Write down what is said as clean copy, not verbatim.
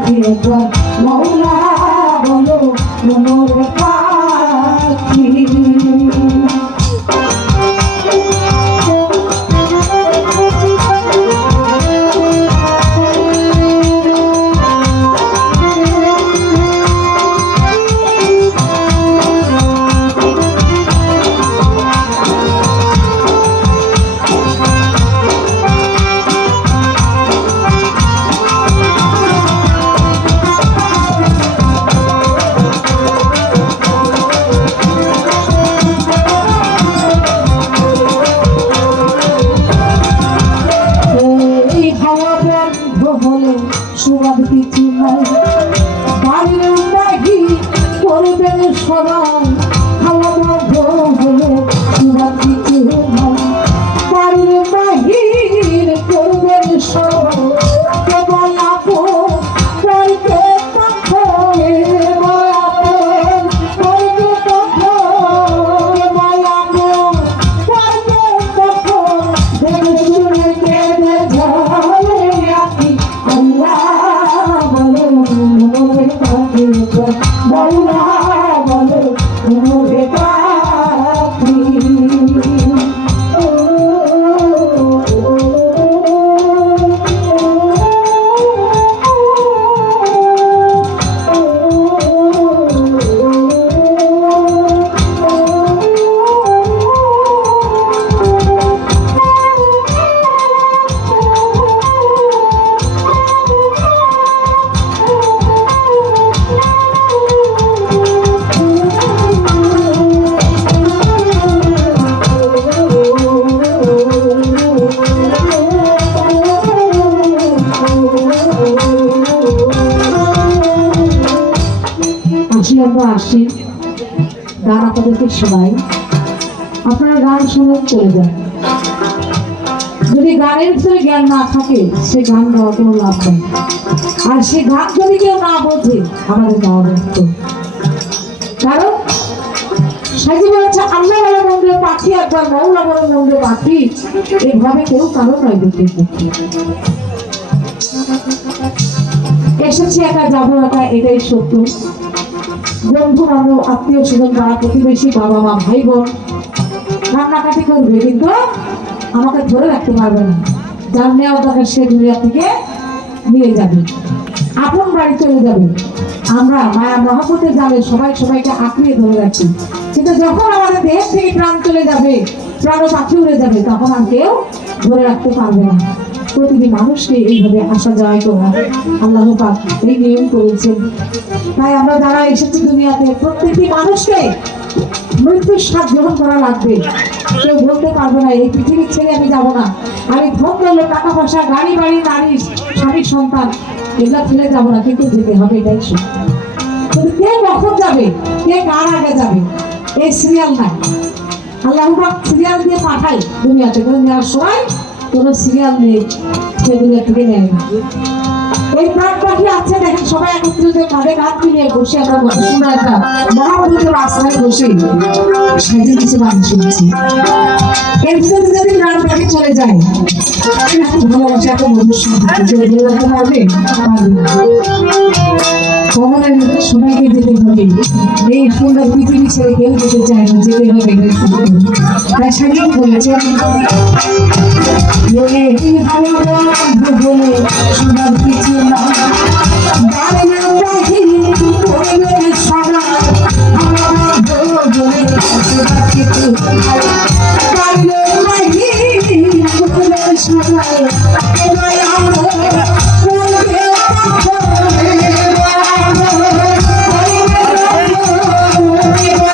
ডাকি একবার মৌলা বলো মোর পাখি। সুবাদ কিছু নাই বাড়ির বাড়ি করবে সবাই খাওয়া বন্ধ হলে সুবাদ কিছু নাই বাড়ির বাহির করবে সবাই কেবল আপন করবে তখন করবে তখন কেবল আপন করবে তখন দেখে শুনে কেঁদে ঝরে রাখি আল্লাহ বলে মোরে পাখি বল্লা বলে মোরে পাখি। আমরা আসি গান আপনাদেরকে শোনাই, আপনারা গান শুনে চলে যান। যদি গানের ভিতরে জ্ঞান না থাকে সে গান গাওয়া কোনো লাভ নেই, আর সে গান যদি কেউ না বোঝে আমাদের গাওয়া ব্যর্থ। কারণ সাজি বলেছে আল্লাহ বলে মন্দিরে পাখি একবার মৌলা বলে মন্দিরে পাখি, এইভাবে কেউ কারো নয় দেখে এসেছি একা যাবো একা, এটাই সত্য। বন্ধু বান্ধব আত্মীয় স্বজন যারা প্রতিবেশী বাবা মা ভাই বোন কান্নাকাটি করবে, কিন্তু আমাকে ধরে রাখতে পারবে না। যার নেওয়া দরকার সে দুনিয়া থেকে নিয়ে যাবে, আপন বাড়ি চলে যাবে। আমরা মায়া মহাপতের জালে সবাই সবাইকে আঁকড়িয়ে ধরে রাখি, কিন্তু যখন আমাদের দেশ থেকে প্রাণ চলে যাবে, প্রাণ পাখি উড়ে যাবে, তখন আর কেউ ধরে রাখতে পারবে না। প্রতিটি মানুষকে এইভাবে আসা যায় করা আল্লাহ পাক এই নিয়ম করেছেন। তাই আমরা যারা এসেছি দুনিয়াতে প্রত্যেকটি মানুষকে মৃত্যুর স্বাদ গ্রহণ করা লাগবে। কেউ বলতে পারবে না এই পৃথিবীর ছেড়ে আমি যাবো না, আমি ধন করলে টাকা পয়সা গাড়ি বাড়ি নারী স্বামী সন্তান এগুলা ফেলে যাবো না, কিন্তু যেতে হবে, এটাই সত্য। কিন্তু কে কখন যাবে, কে কার আগে যাবে এই সিরিয়াল নাই। আল্লাহ পাক সিরিয়াল দিয়ে পাঠাই দুনিয়াতে, কিন্তু নেওয়ার সময় কোনো সিরিয়াল নেই, সে দুনিয়া থেকে নেয় না। এই প্রাণ পাখি আছে দেখেন, সবাই একত্রিত কাঁধে কাঁধ মিলিয়ে বসে আমরা সুন্দর একটা মহাপবিত্র রাস্তায় বসে সাজিয়ে কিছু গান শুনছি। এর ভিতরে যদি প্রাণ পাখি চলে যায়, ভালোবাসা এত মধুর পারবে কমনের ভিতরে সবাইকে যেতে হবে। এই সুন্দর পৃথিবী ছেড়ে কেউ যেতে চায় না, যেতে হবে। তাই সাজিয়ে বলেছে সুন্দর কিছু না সবাই